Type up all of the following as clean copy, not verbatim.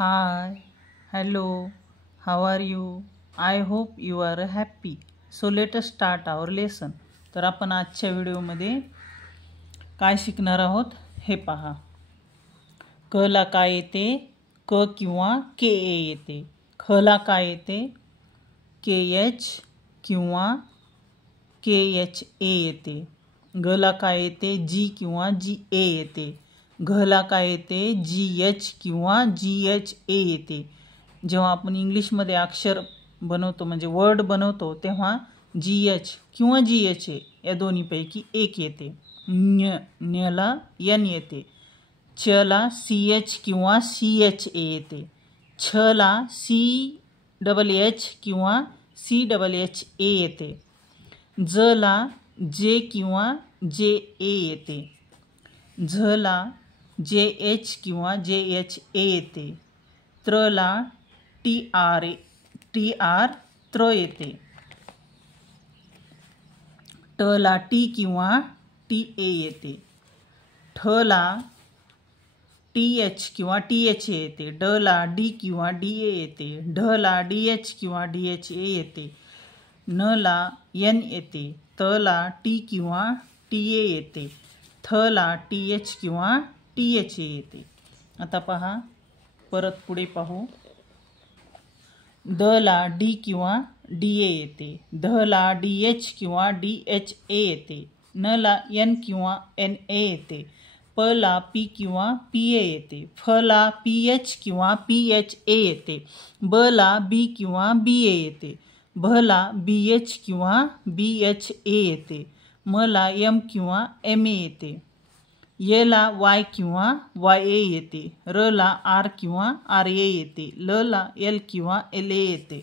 Hi, hello, how are you? I hope you are happy. So let us start our lesson. तर आपण आजच्या व्हिडिओमध्ये काय शिकणार आहोत हे पहा. क ला काय येते? क किंवा के ए येते. ख ला काय येते? के एच किंवा के एच ए येते. ग ला काय येते? जी किंवा जी ए येते. घ ला काय येते? जी एच किंवा जी एच ए येते. जेव्हा आपण इंग्लिशमध्ये अक्षर बनवतो म्हणजे वर्ड बनवतो तेव्हा जी एच किंवा जी एच ए या दोन्हीपैकी एक येते. न्य ला एन येते. च ला सी एच किंवा सी एच ए येते. छ ला सी डबल एच किंवा सी डबल एच ए येते. ज ला जे किंवा जे ए येते. झ ला जे एच किंवा जे एच ए येते. त्र ला टी आर त्र येते. ट ला टी किंवा टी ए येते. ठ ला टी एच किंवा टी एच ए येते. ड ला डी किंवा डी ए येते. ढ ला डी एच किंवा डी एच ए येते. न ला एन येते. त ला टी किंवा टी ए येते. थ ला टी एच किंवा टी एच ए येते. आता पहा, परत पुढे पाहू. द ला डी किंवा डी ए येते. ध ला डी एच किंवा डी एच ए येते. न ला एन किंवा एन ए येते. प ला पी किंवा पी ए येते. फ ला पी एच किंवा पी एच ए येते. ब ला बी किंवा बी ए येते. भ ला बी एच किंवा बी एच ए येते. म ला एम किंवा एम ए येते. य ला वाय किंवा वाय ए येते. र ला आर किंवा आर ए येते. ल ला एल किंवा एल ए येते.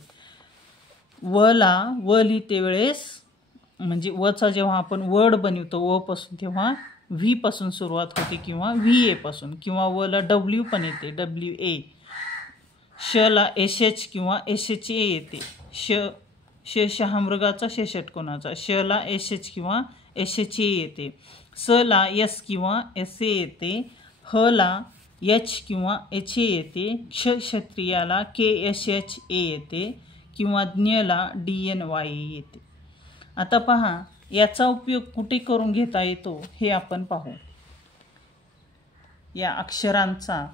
व ला व लिहिते वेळेस म्हणजे वचा जेव्हा आपण वर्ड बनवतो व पासून तेव्हा व्ही पासून सुरुवात होते किंवा व्ही ए पासून. किंवा व ला डब्ल्यू पण येते, डब्ल्यू ए. श ला एस एच किंवा एस एच ए येते. शहामृगाचा षटकोनाचा. श ला एस एच किंवा एस एच ए येते. स ला एस किंवा एस ए येते. ह ला एच किंवा एच ए येते. क्षत्रियाला के एस एच ए येते किंवा ज्ञ ला डी एन वाय ए येते. आता पहा, याचा उपयोग कुठे करून घेता येतो हे आपण पाहू. या अक्षरांचा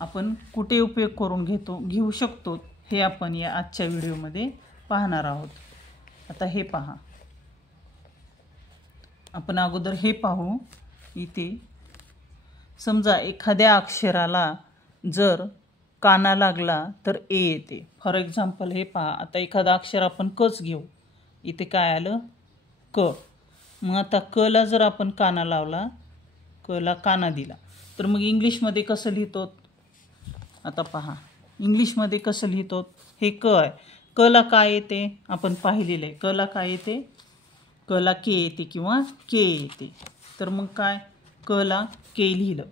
आपण कुठे उपयोग करून घेऊ शकतो हे आपण या आजच्या व्हिडिओमध्ये पाहणार आहोत. आता हे पहा, आपण अगोदर हे पाहू. इथे समजा एखाद्या अक्षराला जर काना लागला तर ए येते. फॉर एक्झाम्पल हे पहा, आता एखादा अक्षर आपण कच घेऊ. इथे काय आलं? क. मग आता क ला जर आपण काना लावला, क ला काना दिला तर मग इंग्लिशमध्ये कसं लिहितो? आता पहा, इंग्लिशमध्ये कसं लिहितो? हे क आहे. क ला काय येते? आपण पाहिलेलं आहे. क ला काय येते? क ला के येते किंवा के येते. तर मग काय? क ला के लिहिलं.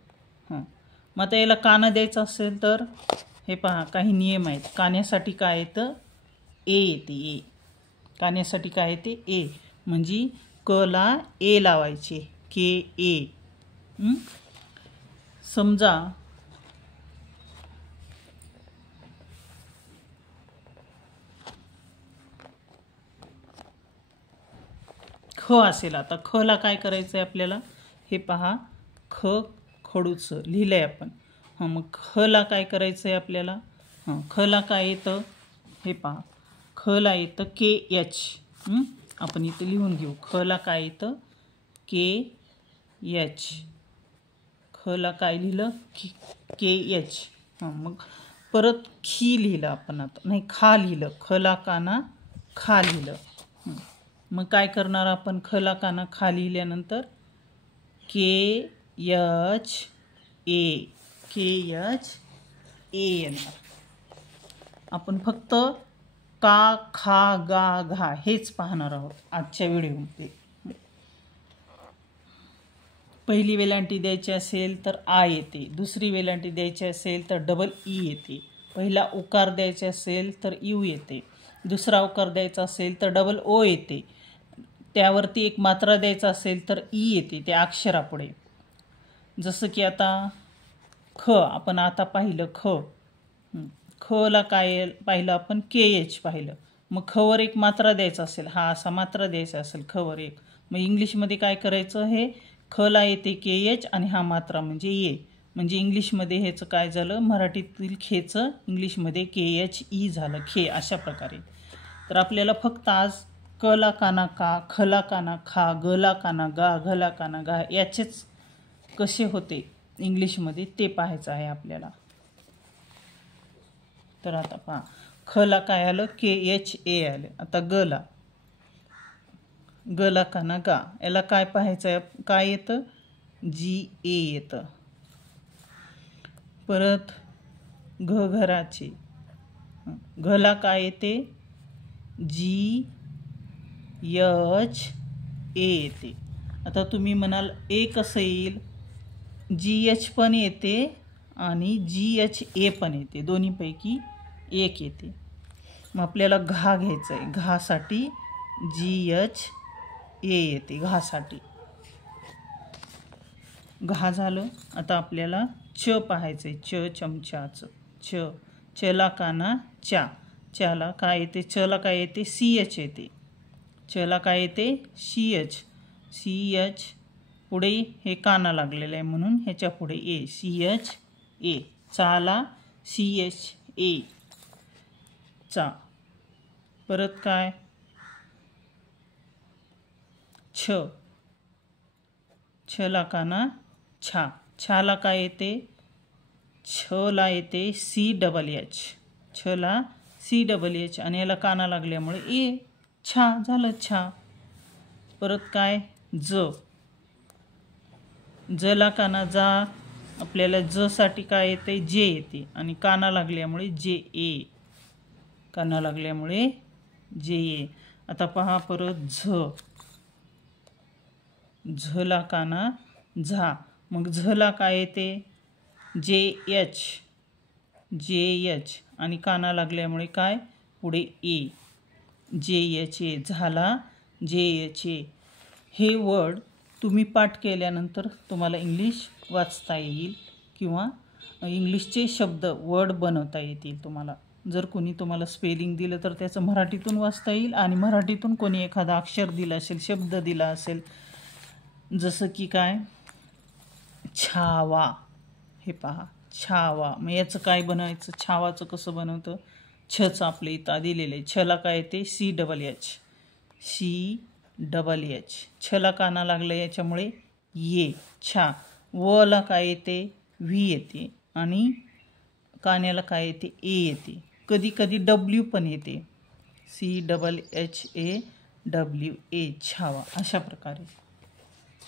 मग आता याला काना द्यायचं असेल तर हे पहा, काही नियम आहेत. कान्यासाठी काय येतं? ए येते. ए कान्यासाठी काय येते? ए. म्हणजे क ला ए लावायचे, के ए. समजा ख असेल. आता ख ला काय करायचं आहे आपल्याला? हे पहा, ख खडूचं लिहिलं आहे आपण. मग ख ला काय करायचं आहे आपल्याला? ख ला काय येतं? हे पहा, ख ला येतं के एच. आपण इथे लिहून घेऊ. ख ला काय येतं? के एच. ख ला काय लिहिलं? के एच. मग परत खी लिहिलं आपण. आता नाही, खा लिहिलं. ख ला काना खा लिहिलं. मग काय करणार आपण? ख ला काना खा लिहिल्यानंतर के H A. K H A येणार. आपण फक्त का, खा, गा, घा हेच पाहणार आहोत आजच्या व्हिडिओमध्ये. पहिली वेलांटी द्यायची असेल तर आ येते. दुसरी वेलांटी द्यायची असेल तर डबल ई येते. पहिला उकार द्यायचा असेल तर यू येते. दुसरा उकार द्यायचा असेल तर डबल ओ येते. त्यावरती एक मात्रा द्यायचा असेल तर ई येते त्या अक्षरापुढे. जसं की आता ख आपण आता पाहिलं. ख खला काय पाहिलं आपण KH पाहिलं. मग खवर एक मात्रा द्यायचा असेल, हा असा मात्रा द्यायचा असेल खवर एक, मग इंग्लिशमध्ये काय करायचं, हे खला येते KH आणि हा मात्रा म्हणजे ये, म्हणजे इंग्लिशमध्ये ह्याचं काय झालं, मराठीतील खेचं इंग्लिशमध्ये KHE झालं, खे. अशा प्रकारे. तर आपल्याला फक्त आज कला काना का, खला काना खा, गला काना गा, घला काना गा याचेच कसे होते इंग्लिशमध्ये ते पाहायचं आहे आपल्याला. तर आता पहा, खला काय आलं, KHA आलं. आता गला, गला काना गा, याला काय पाहायचं आहे, काय येतं, GA येतं. परत घराचे, घला काय येते, GHA येते. आता तुम्ही म्हणाल ए कसं येईल, GH पण येते आणि GHA पण येते, दोन्हीपैकी एक येते. मग आपल्याला घा घ्यायचं आहे, घासाठी GHA येते, घासाठी. घा झालं. आता आपल्याला च पाहायचं आहे, चमचाचं, चला काना चा, चाला काय येते, चला काय येते, CH येते, चला काय येते, CH पुढे हे काना लागलेलं आहे म्हणून ह्याच्या पुढे ए, CHA, चाला CHA, चा. परत काय, छला काना छा, छाला काय येते, छला येते CHH, छला CHH आणि याला काना लागल्यामुळे ए, छा झालं, छा. परत काय, जला काना जा, आपल्याला ज साठी काय येते, जे येते आणि काना लागल्यामुळे JA, काना लागल्यामुळे JA. आता पहा परत झला काना झा, मग झला काय येते, JH आणि काना लागल्यामुळे काय, पुढे ए, JHA, झाला JHA. हे वर्ड तुम्ही पाठ केल्यानंतर तुम्हाला इंग्लिश वाचता येईल किंवा इंग्लिशचे शब्द वर्ड बनवता येतील तुम्हाला. जर कोणी तुम्हाला स्पेलिंग दिलं तर त्याचं मराठीतून वाचता येईल आणि मराठीतून कोणी एखादा अक्षर दिला असेल, शब्द दिला असेल, जसं की काय, छावा, हे पहा छावा. मग याचं काय बनवायचं, छावाचं कसं बनवतं, छचं आपल्या इथं दिलेलं आहे, छला काय येते, CHH, छला काना लागलं याच्यामुळे ये, छा. वला काय येते, व्ही येते आणि कान्याला काय येते, ए येते. कधी कधी W पण येते, CHHAWA, छावा.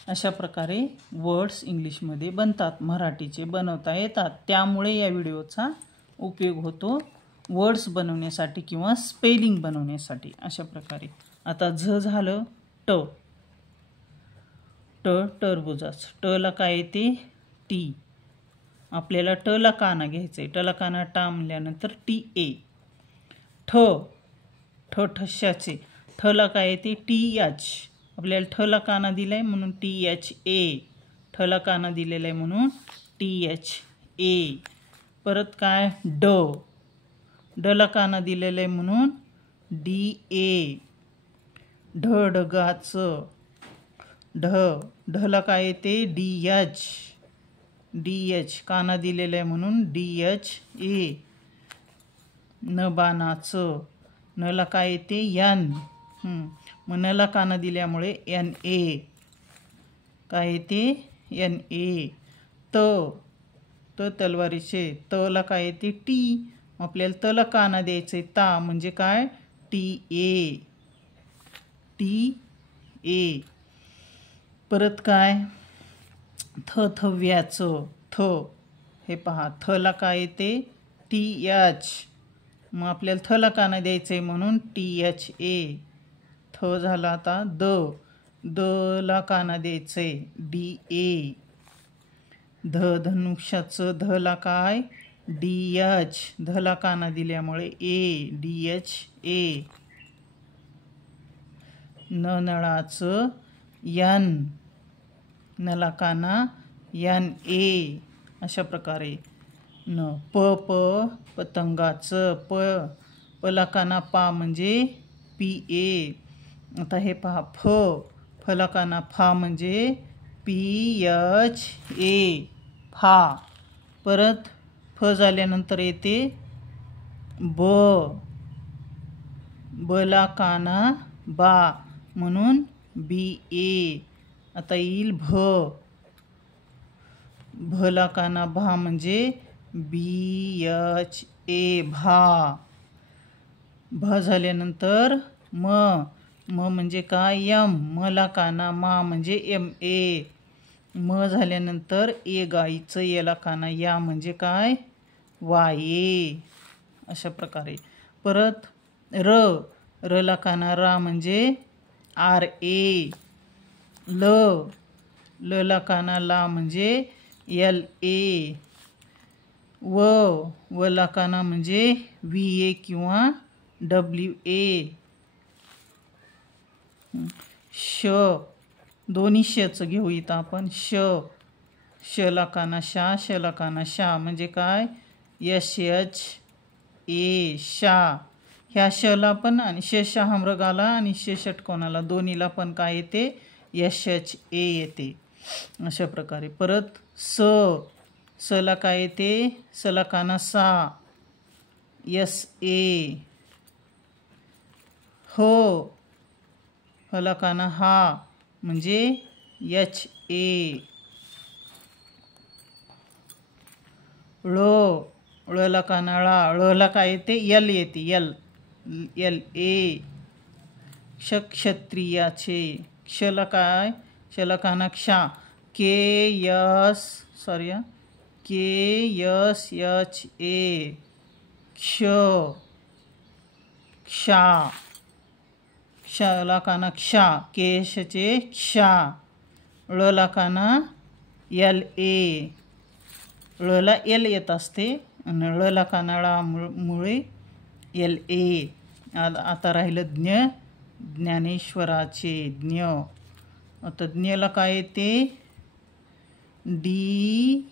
अशा प्रकारे वर्ड्स इंग्लिशमध्ये बनतात, मराठीचे बनवता येतात. त्यामुळे या व्हिडिओचा उपयोग होतो वर्ड्स बनवण्यासाठी किंवा स्पेलिंग बनवण्यासाठी. अशा प्रकारे. आता झालं, टरबुजाच, टला काय येते, टी. आपल्याला टला काना घ्यायचं आहे, टला काना टा म्हणल्यानंतर TA. ठशाचे, ठला काय येते, TH. आपल्याला ठला काना दिलाय म्हणून THA, ठला काना दिलेला आहे म्हणून THA. परत काय, डला काना दिलेला आहे म्हणून DA. ढगाचं, ढला काय येते, DH, काना दिलेला आहे म्हणून DHA. नबानाचं, नला काय येते, N, मग नला काना दिल्यामुळे NA, काय येते, NA. तलवारीचे, तला काय येते, T. आपल्याला तला काना द्यायचे, ता म्हणजे काय, TA. परत काय, थव्याचं, हे पहा, थला काय येते, TH. मग आपल्याला थला काना द्यायचं आहे म्हणून THA. झाला. आता दला काना द्यायचं आहे, DA. धनुष्याचं, धला काय, DH, धला काना दिल्यामुळे A, DHA. नळाचं, N, नला काना NA. अशा प्रकारे न. प प पतंगाचं. पलाकाना पा म्हणजे PA. आता हे पहा फलाकाना फा म्हणजे PHA फा. परत फ झाल्यानंतर येते बलाकाना बा म्हणून BA. आता येईल भलाकाना भा म्हणजे BHA भा. भा झाल्यानंतर म म्हणजे काय M. मलाकाना मा म्हणजे MA. म झाल्यानंतर ए गाईचं येलाकाना या म्हणजे काय YA. अशा प्रकारे. परत रलाकाना रा म्हणजे RA. ललाकाना ला म्हणजे LA. वलाकाना म्हणजे VA किंवा WA. दोन्ही शचं घेऊ इथं आपण. शलाकाना शलाकाना म्हणजे काय SHA शा. ह्या शला पण आणि शेषा मृगाला आणि षटकोनाला दोन्हीला पण काय येते SHA येते. अशा प्रकारे. परत सला काय येते सलाकाना सा SA. हलाकाना हा म्हणजे HA. ळलाकाना ळला काय येते L येते LA. क्षत्रियाचे. क्षला काय क्षलाकानाକ୍ଷା KSHAକ୍ଷା. क्षलाकानाକ୍ଷା केशचेକ୍ଷା. ळलाकाना LA. ळला L येत असते आणि ळलाकाना ळामुळे LA. आता राहिलं ज्ञानेश्वराचे ज्ञ. आता ज्ञला काय येते DNYA.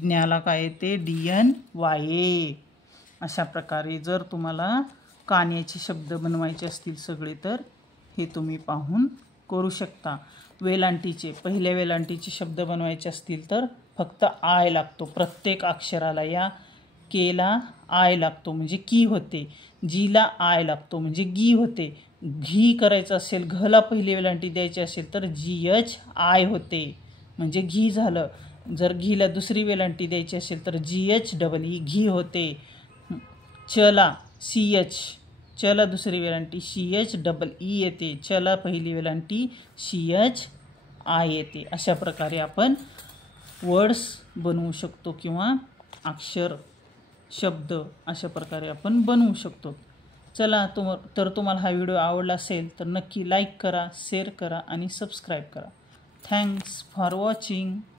ज्ञाला काय येते DNYA. अशा प्रकारे जर तुम्हाला कान्याचे शब्द बनवायचे असतील सगळे तर हे तुम्ही पाहून करू शकता. वेलांटीचे पहिल्या वेलांटीचे शब्द बनवायचे असतील तर फक्त आय लागतो. प्रत्येक अक्षराला या केला आय लागतो म्हणजे की होते. जीला आय लागतो म्हणजे गी होते. घी करायचं असेल घला पहिली वेलांटी द्यायची असेल तर GHI होते म्हणजे घी झालं. जर घीला दुसरी वेलांटी द्यायची असेल तर GHEE घी होते. चला CH चला दुसरी वेलांटी CHEE येते. चला पहिली वेलांटी CHI येते. अशा प्रकारे आपण वर्ड्स बनवू शकतो किंवा अक्षर शब्द अशा प्रकारे आपण बनवू शकतो. चला तुम्हाला हा व्हिडिओ आवडला असेल तर नक्की लाईक करा, शेअर करा आणि सबस्क्राईब करा. Thanks for watching.